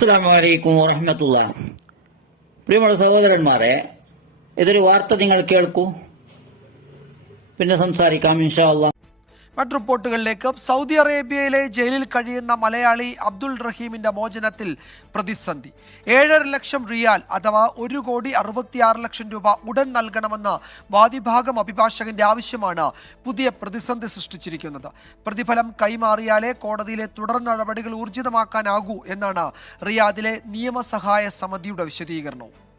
അസ്സാം വലൈക്കും വറഹമത്തുള്ള. പ്രിയമുള്ള സഹോദരന്മാരെ ഇതൊരു വാർത്ത നിങ്ങൾ കേൾക്കൂ. പിന്നെ സംസാരിക്കാം ഇൻഷാ അള്ളാ. മറ്റ് റിപ്പോർട്ടുകളിലേക്ക് സൗദി അറേബ്യയിലെ ജയിലിൽ കഴിയുന്ന മലയാളി അബ്ദുൾ റഹീമിന്റെ മോചനത്തിൽ പ്രതിസന്ധി. ഏഴര ലക്ഷം റിയാൽ അഥവാ ഒരു കോടി അറുപത്തിയാറ് ലക്ഷം രൂപ ഉടൻ നൽകണമെന്ന വാദിഭാഗം അഭിഭാഷകന്റെ ആവശ്യമാണ് പുതിയ പ്രതിസന്ധി സൃഷ്ടിച്ചിരിക്കുന്നത്. പ്രതിഫലം കൈമാറിയാലേ കോടതിയിലെ തുടർ നടപടികൾ ഊർജിതമാക്കാനാകൂ എന്നാണ് റിയാദിലെ നിയമസഹായ സമിതിയുടെ വിശദീകരണവും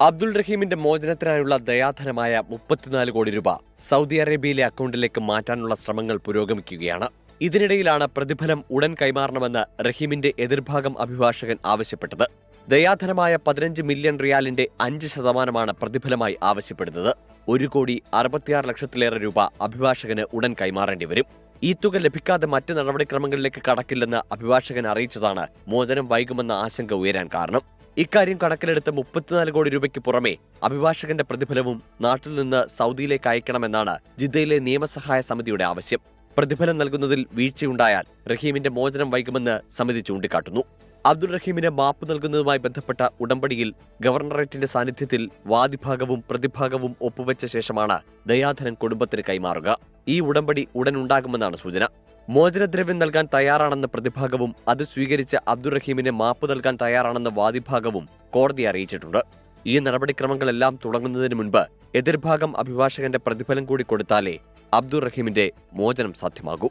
അബ്ദുൾ റഹീമിന്റെ മോചനത്തിനായുള്ള ദയാധനമായ മുപ്പത്തിനാല് കോടി രൂപ സൗദി അറേബ്യയിലെ അക്കൗണ്ടിലേക്ക് മാറ്റാനുള്ള ശ്രമങ്ങൾ പുരോഗമിക്കുകയാണ്. ഇതിനിടയിലാണ് പ്രതിഫലം ഉടൻ കൈമാറണമെന്ന് റഹീമിന്റെ എതിർഭാഗം അഭിഭാഷകൻ ആവശ്യപ്പെട്ടത്. ദയാധനമായ പതിനഞ്ച് മില്യൺ റിയാലിന്റെ അഞ്ച് ശതമാനമാണ് പ്രതിഫലമായി ആവശ്യപ്പെടുന്നത്. ഒരു കോടി അറുപത്തിയാറ് ലക്ഷത്തിലേറെ രൂപ അഭിഭാഷകന് ഉടൻ കൈമാറേണ്ടി വരും. ഈ തുക ലഭിക്കാതെ മറ്റ് നടപടിക്രമങ്ങളിലേക്ക് കടക്കില്ലെന്ന് അഭിഭാഷകൻ അറിയിച്ചതാണ് മോചനം വൈകുമെന്ന ആശങ്ക ഉയരാൻ കാരണം. ഇക്കാര്യം കണക്കിലെടുത്ത് മുപ്പത്തിനാല് കോടി രൂപയ്ക്ക് പുറമെ അഭിഭാഷകന്റെ പ്രതിഫലവും നാട്ടിൽ നിന്ന് സൗദിയിലേക്ക് അയക്കണമെന്നാണ് ജിദ്ദയിലെ നിയമസഹായ സമിതിയുടെ ആവശ്യം. പ്രതിഫലം നൽകുന്നതിൽ വീഴ്ചയുണ്ടായാൽ റഹീമിന്റെ മോചനം വൈകുമെന്ന് സമിതി ചൂണ്ടിക്കാട്ടുന്നു. അബ്ദുൾ റഹീമിന് മാപ്പ് നൽകുന്നതുമായി ബന്ധപ്പെട്ട ഉടമ്പടിയിൽ ഗവർണറേറ്റിന്റെ സാന്നിധ്യത്തിൽ വാദിഭാഗവും പ്രതിഭാഗവും ഒപ്പുവെച്ച ശേഷമാണ് ദയാധനം കുടുംബത്തിന് കൈമാറുക. ഈ ഉടമ്പടി ഉടൻ ഉണ്ടാകുമെന്നാണ് സൂചന. മോചനദ്രവ്യം നൽകാൻ തയ്യാറാണെന്ന പ്രതിഭാഗവും അത് സ്വീകരിച്ച അബ്ദുറഹീമിന് മാപ്പ് നൽകാൻ തയ്യാറാണെന്ന വാദിഭാഗവും കോടതി അറിയിച്ചിട്ടുണ്ട്. ഈ നടപടിക്രമങ്ങളെല്ലാം തുടങ്ങുന്നതിന് മുൻപ് എതിർഭാഗം അഭിഭാഷകന്റെ പ്രതിഫലം കൂടി കൊടുത്താലേ അബ്ദുറഹീമിന്റെ മോചനം സാധ്യമാകൂ.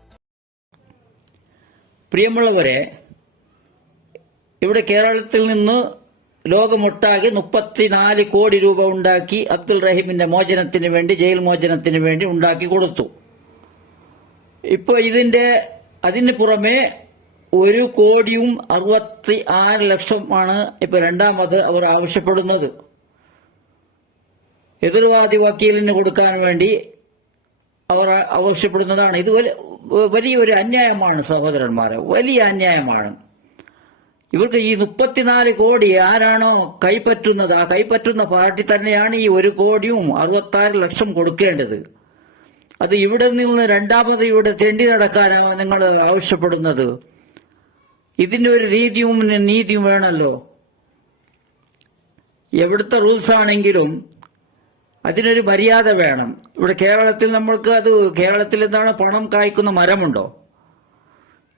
പ്രിയമുള്ളവരെ ഇവിടെ കേരളത്തിൽ നിന്ന് ലോകമൊട്ടാകെ മുപ്പത്തിനാല് കോടി രൂപ ഉണ്ടാക്കി അബ്ദുൽ റഹീമിന്റെ മോചനത്തിന് വേണ്ടി ജയിൽ മോചനത്തിന് വേണ്ടി ഉണ്ടാക്കി കൊടുത്തു. ഇപ്പോൾ ഇതിന്റെ അതിന് പുറമെ ഒരു കോടിയും അറുപത്തി ആറ് ലക്ഷമാണ് ഇപ്പോൾ രണ്ടാമത് അവർ ആവശ്യപ്പെടുന്നത്. എതിർവാദി വക്കീലിന് കൊടുക്കാൻ വേണ്ടി അവർ ആവശ്യപ്പെടുന്നതാണ്. ഇത് വലിയൊരു അന്യായമാണ് സഹോദരന്മാരെ. വലിയ അന്യായമാണ്. ഇവർക്ക് ഈ മുപ്പത്തിനാല് കോടി ആരാണോ കൈപ്പറ്റുന്നത്? ആ കൈപ്പറ്റുന്ന പാർട്ടി തന്നെയാണ് ഈ ഒരു കോടിയും അറുപത്താറ് ലക്ഷം കൊടുക്കേണ്ടത്. അത് ഇവിടെ നിന്ന് രണ്ടാമത് ഇവിടെ തെണ്ടി നടക്കാനാണ് നിങ്ങൾ ആവശ്യപ്പെടുന്നത്. ഇതിന്റെ ഒരു രീതിയും നീതിയും വേണമല്ലോ എവിടുത്തെ റൂൾസ് ആണെങ്കിലും അതിനൊരു മര്യാദ വേണം. ഇവിടെ കേരളത്തിൽ നമ്മൾക്ക് അത് കേരളത്തിൽ എന്താണ് പണം കായ്ക്കുന്ന മരമുണ്ടോ?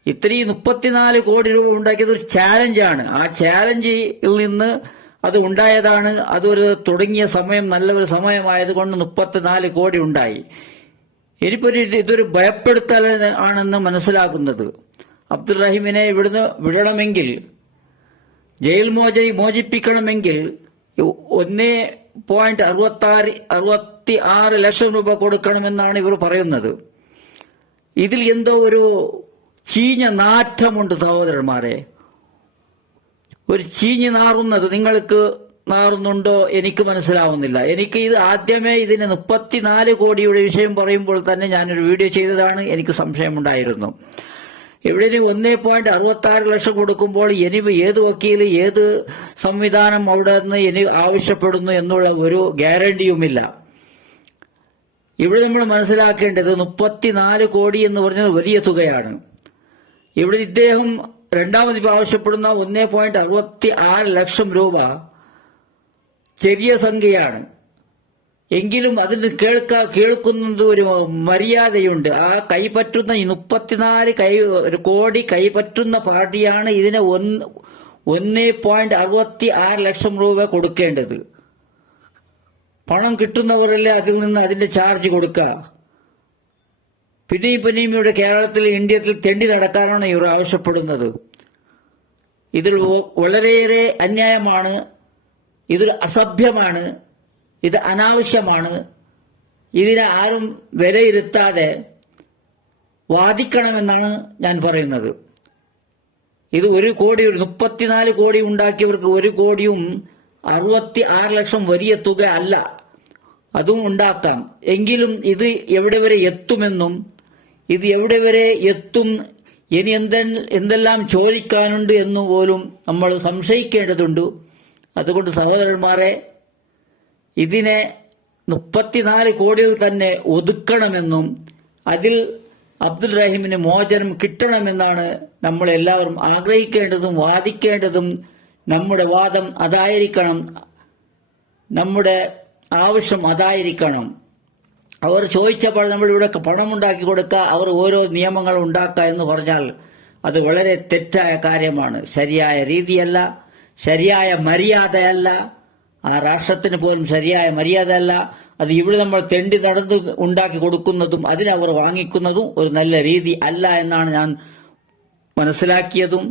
ഇത്രയും മുപ്പത്തിനാല് കോടി രൂപ ഉണ്ടാക്കിയത് ഒരു ചാലഞ്ചാണ് ആ ചാലഞ്ചിൽ നിന്ന് അത് ഉണ്ടായതാണ്. അതൊരു തുടങ്ങിയ സമയം നല്ലൊരു സമയമായതുകൊണ്ട് മുപ്പത്തിനാല് കോടി ഉണ്ടായി. ഇനിയിപ്പോ ഇതൊരു ഭയപ്പെടുത്തൽ ആണെന്ന് മനസ്സിലാക്കുന്നത്. അബ്ദുൽ റഹീമിനെ ഇവിടുന്ന് വിടണമെങ്കിൽ ജയിൽ മോച മോചിപ്പിക്കണമെങ്കിൽ ഒന്നേ പോയിന്റ് അറുപത്തി ആറ് അറുപത്തി ആറ് ലക്ഷം രൂപ കൊടുക്കണമെന്നാണ് ഇവർ പറയുന്നത്. ഇതിൽ എന്തോ ഒരു ചീഞ്ഞ നാറ്റമുണ്ട് സഹോദരന്മാരെ. ഒരു ചീഞ്ഞ് നാറുന്നത് നിങ്ങൾക്ക് നാറുന്നുണ്ടോ എനിക്ക് മനസ്സിലാവുന്നില്ല. എനിക്ക് ഇത് ആദ്യമേ ഇതിന് മുപ്പത്തിനാല് കോടിയുടെ വിഷയം പറയുമ്പോൾ തന്നെ ഞാനൊരു വീഡിയോ ചെയ്തതാണ്. എനിക്ക് സംശയമുണ്ടായിരുന്നു. ഇവിടെ ഇനി ഒന്നേ പോയിന്റ് അറുപത്തി ആറ് ലക്ഷം കൊടുക്കുമ്പോൾ ഇനി ഏത് വക്കീൽ ഏത് സംവിധാനം അവിടെ നിന്ന് ഇനി ആവശ്യപ്പെടുന്നു എന്നുള്ള ഒരു ഗ്യാരണ്ടിയുമില്ല. ഇവിടെ നമ്മൾ മനസ്സിലാക്കേണ്ടത് മുപ്പത്തിനാല് കോടി എന്ന് പറഞ്ഞത് വലിയ തുകയാണ്. ഇവിടെ ഇദ്ദേഹം രണ്ടാമത് ആവശ്യപ്പെടുന്ന ഒന്നേ പോയിന്റ് അറുപത്തി ആറ് ലക്ഷം രൂപ ചെറിയ സംഖ്യയാണ്. എങ്കിലും അതിന് കേൾക്ക കേൾക്കുന്നത് ഒരു മര്യാദയുണ്ട്. ആ കൈപ്പറ്റുന്ന ഈ മുപ്പത്തിനാല് കൈ ഒരു കോടി കൈപ്പറ്റുന്ന പാർട്ടിയാണ് ഇതിനെ ഒന്ന് ഒന്ന് പോയിന്റ് അറുപത്തി ആറ് ലക്ഷം രൂപ കൊടുക്കേണ്ടത്. പണം കിട്ടുന്നവരല്ലേ അതിൽ നിന്ന് അതിന്റെ ചാർജ് കൊടുക്കുക പിന്നെയും പിന്നെയും ഇവിടെ കേരളത്തിൽ ഇന്ത്യത്തിൽ തെണ്ടി നടക്കാനാണ് ഇവർ ആവശ്യപ്പെടുന്നത്. ഇതിൽ വളരെയേറെ അന്യായമാണ്. ഇതിൽ അസഭ്യമാണ് ഇത് അനാവശ്യമാണ് ഇതിനെ ആരും വിലയിരുത്താതെ വാദിക്കണമെന്നാണ് ഞാൻ പറയുന്നത്. ഇത് ഒരു കോടി മുപ്പത്തിനാല് കോടി ഉണ്ടാക്കിയവർക്ക് ഒരു കോടിയും അറുപത്തി ആറ് ലക്ഷം വലിയ തുക അല്ല. അതും ഉണ്ടാക്കാം. എങ്കിലും ഇത് എവിടെ വരെ എത്തുമെന്നും ഇത് എവിടെ വരെ എത്തും ഇനി എന്തെ എന്തെല്ലാം ചോദിക്കാനുണ്ട് എന്ന് പോലും നമ്മൾ സംശയിക്കേണ്ടതുണ്ട്. അതുകൊണ്ട് സഹോദരന്മാരെ ഇതിനെ മുപ്പത്തിനാല് കോടിയിൽ തന്നെ ഒതുക്കണമെന്നും അതിൽ അബ്ദുൽ റഹീമിന് മോചനം കിട്ടണമെന്നാണ് നമ്മൾ എല്ലാവരും ആഗ്രഹിക്കേണ്ടതും വാദിക്കേണ്ടതും നമ്മുടെ വാദം അതായിരിക്കണം നമ്മുടെ ആവശ്യം അതായിരിക്കണം. അവർ ചോദിച്ചപ്പോൾ നമ്മൾ ഇവിടെ പണം ഉണ്ടാക്കി കൊടുക്കുക അവർ ഓരോ നിയമങ്ങൾ ഉണ്ടാക്കുക എന്ന് പറഞ്ഞാൽ അത് വളരെ തെറ്റായ കാര്യമാണ് ശരിയായ രീതിയല്ല. ശരിയായ മര്യാദയല്ല. ആ രാഷ്ട്രത്തിന് പോലും ശരിയായ മര്യാദയല്ല. അത് ഇവിടെ നമ്മൾ തെണ്ടി നടന്ന് ഉണ്ടാക്കി കൊടുക്കുന്നതും അതിനവർ വാങ്ങിക്കുന്നതും ഒരു നല്ല രീതി അല്ല എന്നാണ് ഞാൻ മനസ്സിലാക്കിയതും.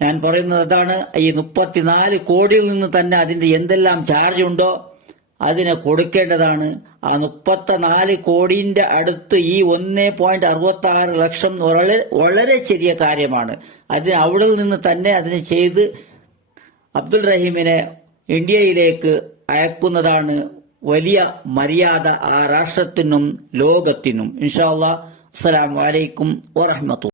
ഞാൻ പറയുന്നത് അതാണ് ഈ മുപ്പത്തിനാല് കോടിയിൽ നിന്ന് തന്നെ അതിന്റെ എന്തെല്ലാം ചാർജ് ഉണ്ടോ അതിനെ കൊടുക്കേണ്ടതാണ്. ആ മുപ്പത്തിനാല് കോടിന്റെ അടുത്ത് ഈ ഒന്നേ പോയിന്റ് അറുപത്തി ആറ് ലക്ഷം വളരെ വളരെ ചെറിയ കാര്യമാണ്. അതിന് അവിടെ നിന്ന് തന്നെ അതിനെ ചെയ്ത് അബ്ദുൾ റഹീമിനെ ഇന്ത്യയിലേക്ക് അയക്കുന്നതാണ് വലിയ മര്യാദ ആ രാഷ്ട്രത്തിനും ലോകത്തിനും. ഇൻഷാ അസ്സലാമലൈക്കും വറഹ്മത്തുള്ളാഹി.